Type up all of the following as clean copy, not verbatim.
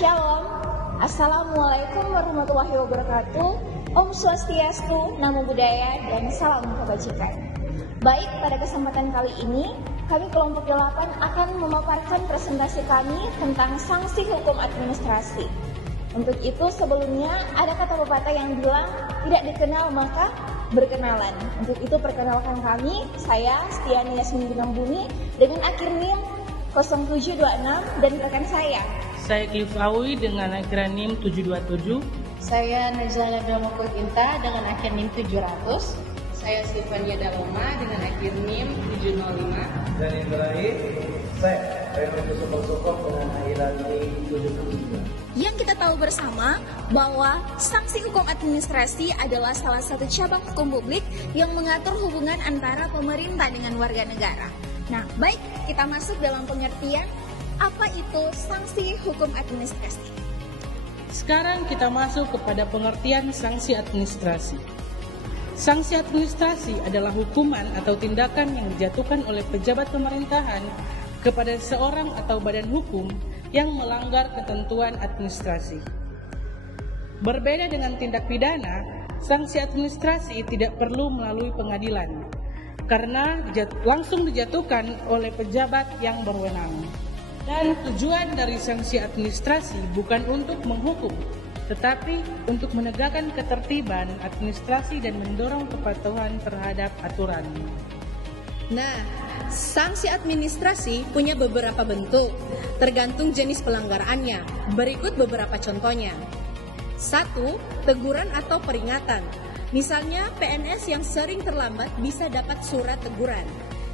Shalom, Assalamualaikum warahmatullahi wabarakatuh. Om Swastiastu, Namo Buddhaya, dan salam kebajikan. Baik, pada kesempatan kali ini, kami kelompok 8 akan memaparkan presentasi kami tentang sanksi hukum administrasi. Untuk itu sebelumnya ada kata pepatah yang bilang tidak dikenal maka berkenalan. Untuk itu perkenalkan kami, saya Stiani Yasmin Bumi dengan akhir NIM 0726 dan rekan saya Cliff Awi dengan akhir NIM 727. Saya Nezala Damokuginta dengan akhir NIM 700. Saya Stefania Daloma dengan akhir NIM 705. Dan yang terakhir, saya Reno Sokop dengan akhiran NIM 773. Yang kita tahu bersama bahwa sanksi hukum administrasi adalah salah satu cabang hukum publik yang mengatur hubungan antara pemerintah dengan warga negara. Nah, baik, kita masuk dalam pengertian apa itu sanksi hukum administrasi. Sekarang kita masuk kepada pengertian sanksi administrasi. Sanksi administrasi adalah hukuman atau tindakan yang dijatuhkan oleh pejabat pemerintahan kepada seorang atau badan hukum yang melanggar ketentuan administrasi. Berbeda dengan tindak pidana, sanksi administrasi tidak perlu melalui pengadilan karena langsung dijatuhkan oleh pejabat yang berwenang. Dan tujuan dari sanksi administrasi bukan untuk menghukum, tetapi untuk menegakkan ketertiban administrasi dan mendorong kepatuhan terhadap aturan. Nah, sanksi administrasi punya beberapa bentuk, tergantung jenis pelanggarannya. Berikut beberapa contohnya. 1. Teguran atau peringatan. Misalnya PNS yang sering terlambat bisa dapat surat teguran.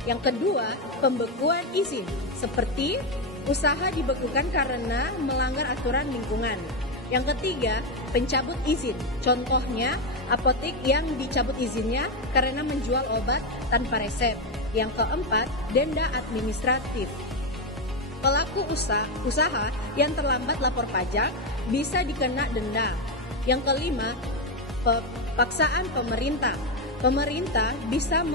Yang kedua, pembekuan izin, seperti usaha dibekukan karena melanggar aturan lingkungan. Yang ketiga, pencabut izin. Contohnya, apotek yang dicabut izinnya karena menjual obat tanpa resep. Yang keempat, denda administratif. Pelaku usaha yang terlambat lapor pajak bisa dikena denda. Yang kelima, paksaan pemerintah. Pemerintah bisa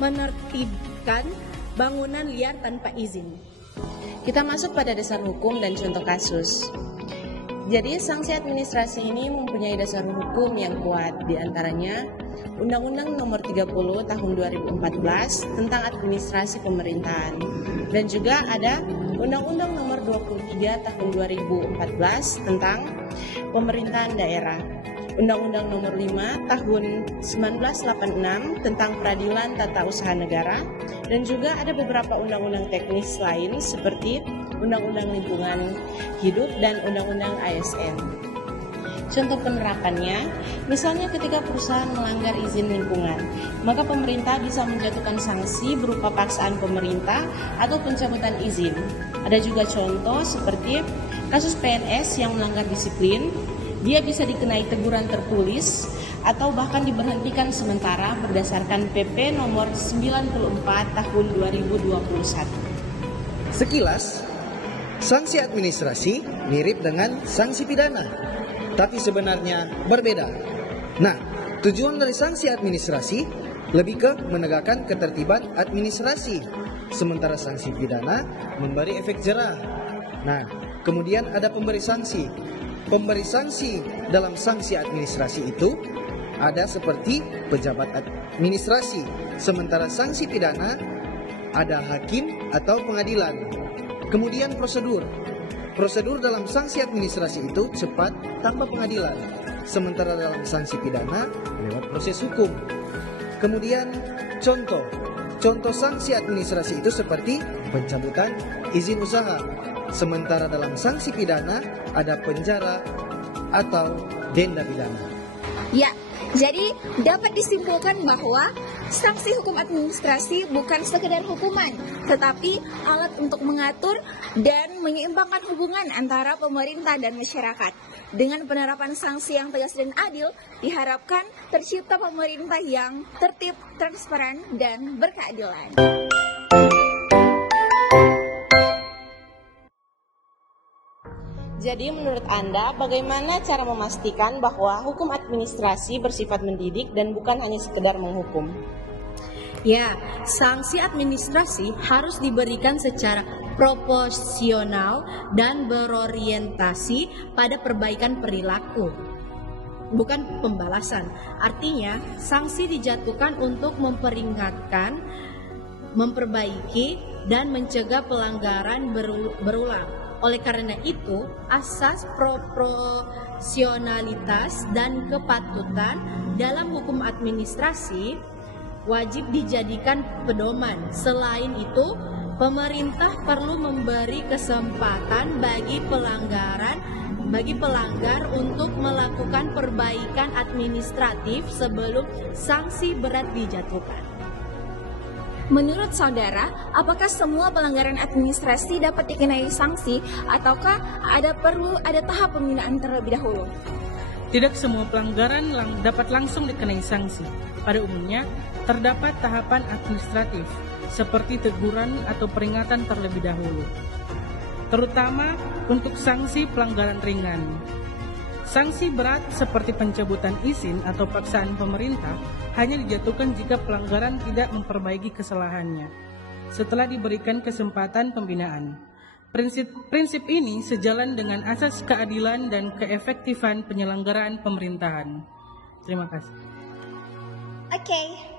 menertibkan bangunan liar tanpa izin. Kita masuk pada dasar hukum dan contoh kasus. Jadi sanksi administrasi ini mempunyai dasar hukum yang kuat, diantaranya Undang-Undang Nomor 30 Tahun 2014 tentang Administrasi Pemerintahan, dan juga ada Undang-Undang Nomor 23 Tahun 2014 tentang Pemerintahan Daerah, Undang-Undang Nomor 5 Tahun 1986 tentang Peradilan Tata Usaha Negara, dan juga ada beberapa undang-undang teknis lain seperti Undang-Undang Lingkungan Hidup dan Undang-Undang ASN. Contoh penerapannya, misalnya ketika perusahaan melanggar izin lingkungan, maka pemerintah bisa menjatuhkan sanksi berupa paksaan pemerintah atau pencabutan izin. Ada juga contoh seperti kasus PNS yang melanggar disiplin, dia bisa dikenai teguran tertulis atau bahkan diberhentikan sementara berdasarkan PP nomor 94 tahun 2021. Sekilas, sanksi administrasi mirip dengan sanksi pidana, tapi sebenarnya berbeda. Nah, tujuan dari sanksi administrasi lebih ke menegakkan ketertiban administrasi, sementara sanksi pidana memberi efek jera. Nah, kemudian ada pemberi sanksi. Pemberi sanksi dalam sanksi administrasi itu ada seperti pejabat administrasi, sementara sanksi pidana ada hakim atau pengadilan. Kemudian prosedur. Prosedur dalam sanksi administrasi itu cepat tanpa pengadilan, sementara dalam sanksi pidana lewat proses hukum. Kemudian contoh sanksi administrasi itu seperti pencabutan izin usaha, sementara dalam sanksi pidana ada penjara atau denda pidana. Ya, jadi dapat disimpulkan bahwa sanksi hukum administrasi bukan sekedar hukuman, tetapi alat untuk mengatur dan menyeimbangkan hubungan antara pemerintah dan masyarakat. Dengan penerapan sanksi yang tegas dan adil, diharapkan tercipta pemerintah yang tertib, transparan, dan berkeadilan. Jadi menurut Anda, bagaimana cara memastikan bahwa hukum administrasi bersifat mendidik dan bukan hanya sekedar menghukum? Ya, sanksi administrasi harus diberikan secara proporsional, dan berorientasi pada perbaikan perilaku, bukan pembalasan. Artinya, sanksi dijatuhkan untuk memperingatkan, memperbaiki, dan mencegah pelanggaran berulang. Oleh karena itu, asas proporsionalitas dan kepatutan dalam hukum administrasi wajib dijadikan pedoman. Selain itu, pemerintah perlu memberi kesempatan bagi pelanggar untuk melakukan perbaikan administratif sebelum sanksi berat dijatuhkan. Menurut saudara, apakah semua pelanggaran administrasi dapat dikenai sanksi ataukah perlu ada tahap pembinaan terlebih dahulu? Tidak semua pelanggaran dapat langsung dikenai sanksi. Pada umumnya, terdapat tahapan administratif seperti teguran atau peringatan terlebih dahulu, terutama untuk sanksi pelanggaran ringan. Sanksi berat seperti pencabutan izin atau paksaan pemerintah hanya dijatuhkan jika pelanggaran tidak memperbaiki kesalahannya setelah diberikan kesempatan pembinaan. Prinsip ini sejalan dengan asas keadilan dan keefektifan penyelenggaraan pemerintahan. Terima kasih. Oke.